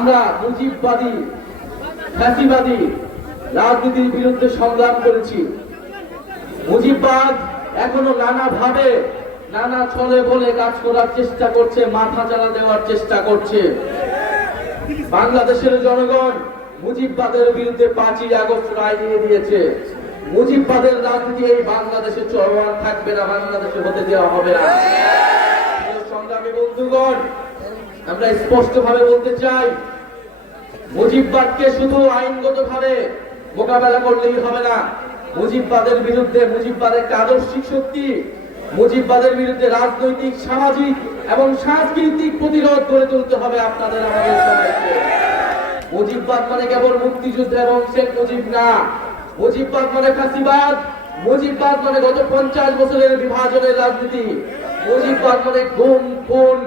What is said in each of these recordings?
আমরা মুজিববাদী, ফ্যাসিবাদী রাজনীতির বিরুদ্ধে সংগ্রাম করেছি। মুজিববাদ এখনও নানা ভাবে, নানা ছলে বলে কাজ করার চেষ্টা করছে, মাথা চালা দেওয়ার চেষ্টা করছে। বাংলাদেশের জনগণ মুজিববাদের বিরুদ্ধে পাঁচই আগস্ট রায় দিয়ে দিয়েছে। মুজিববাদের রাজনীতি এই বাংলাদেশে চলমান থাকবে না, বাংলাদেশে হতে দেওয়া হবে না। সংগ্রামী বন্ধুগণ আমরা স্পষ্ট ভাবে বলতে চাই, মুজিববাদকে শুধু আইনগত ভাবে মোকাবেলা করলেই হবে না। মুজিববাদের বিরুদ্ধে মুজিববাদের একটা আদর্শিক শক্তি। মুজিববাদের বিরুদ্ধে রাজনৈতিক, সামাজিক এবং সাংস্কৃতিক প্রতিরোধ গড়ে তুলতে হবে আপনাদের, আমাদের মুজিববাদ মানে কেবল মুক্তিযুদ্ধ এবং শেখ মুজিব না। মুজিববাদ মানে ফাঁসিবাদ। মুজিববাদ মানে গত পঞ্চাশ বছরের বিভাজনের রাজনীতি। মুজিববাদ মানে গুম, খুন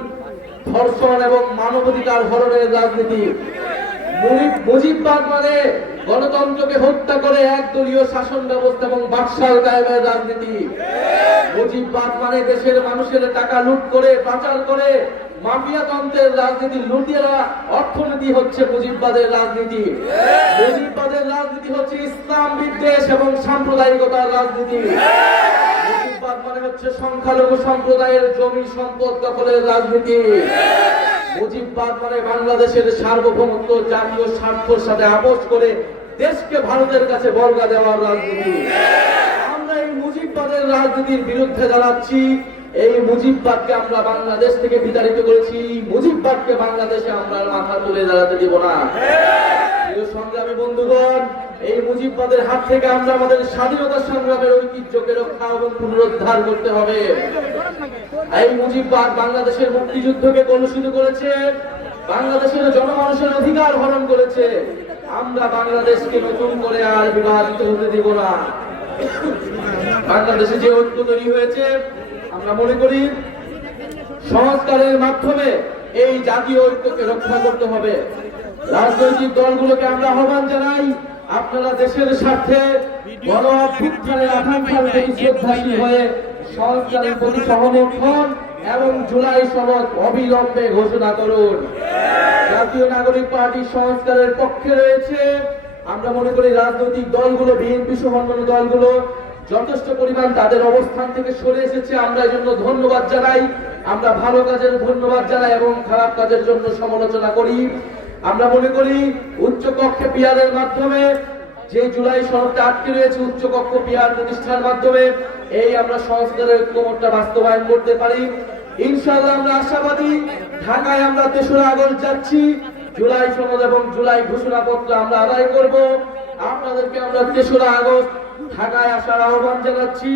ধর্ষণ এবং মানবাধিকার হরণের রাজনীতি। মুজিববাদ মানে গণতন্ত্রকে হত্যা করে একদলীয় শাসন ব্যবস্থা এবং বাকশাল কায়েমের রাজনীতি। মুজিববাদ মানে দেশের মানুষের টাকা লুট করে, পাচার করে মাফিয়া তন্ত্রের রাজনীতি লুটিয়েরা অর্থনীতি হচ্ছে মুজিববাদের রাজনীতি। মুজিববাদের রাজনীতি হচ্ছে ইসলাম বিদ্বেষ এবং সাম্প্রদায়িকতার রাজনীতি। সংখ্যালঘু সম্প্রদায়ের জমি সম্পদ দখলের রাজনীতি। মুজিববাদ মানে বাংলাদেশের সার্বভৌমত্ব, জাতীয় স্বার্থের সাথে আপোষ করে দেশকে ভারতের কাছে বর্গা দেওয়ার রাজনীতি। আমরা এই মুজিববাদের রাজনীতির বিরুদ্ধে দাঁড়াচ্ছি। এই মুজিববাদকে আমরা বাংলাদেশ থেকে বিতাড়িত করেছি। মুজিববাদকে বাংলাদেশে আমরা মাথা তুলে দাঁড়াতে দিব না। সংগ্রামী বন্ধুগণ এই মুজিববাদের হাত থেকে আমরা আমাদের স্বাধীনতা সংগ্রামের ঐতিহ্যকে রক্ষা এবং পুনরুদ্ধার করতে হবে। এই মুজিববাদ বাংলাদেশের মুক্তিযুদ্ধকে কলুষিত করেছে, বাংলাদেশের জনমানুষের অধিকার হরণ করেছে। আমরা বাংলাদেশকে নতুন করে আর বিভাজিত হতে দিব না। বাংলাদেশে যে ঐক্য তৈরি হয়েছে, আমরা মনে করি সংস্কারের মাধ্যমে এই জাতীয় ঐক্যকে রক্ষা করতে হবে। রাজনৈতিক দলগুলোকে আমরা আহ্বান জানাই আপনারা দেশের স্বার্থে অভ্যুত্থানের আকাঙ্ক্ষার হয়ে প্রতি এবং জুলাই সনদ অবিলম্বে ঘোষণা করুন। জাতীয় নাগরিক পার্টি সংস্কারের পক্ষে রয়েছে। আমরা মনে করি রাজনৈতিক দলগুলো বিএনপি সহ অন্যান্য দলগুলো যথেষ্ট পরিমাণ তাদের অবস্থান থেকে সরে এসেছে। আমরা এই জন্য ধন্যবাদ জানাই। আমরা ভালো কাজের ধন্যবাদ জানাই এবং খারাপ কাজের জন্য সমালোচনা করি। আমরা মনে করি উচ্চ কক্ষে পিয়ারের মাধ্যমে, যে জুলাই সনদটা আটকে রয়েছে উচ্চ কক্ষ পিয়ার প্রতিষ্ঠার মাধ্যমে, এই আমরা সংস্কারের ঐক্যমতটা বাস্তবায়ন করতে পারি। ইনশাআল্লাহ আমরা আশাবাদী, ঢাকায় আমরা তেসরা আগস্ট যাচ্ছি, জুলাই সনদ এবং জুলাই ঘোষণাপত্র আমরা আদায় করব। আপনাদেরকে আমরা তেসরা আগস্ট ঢাকায় আসার আহ্বান জানাচ্ছি।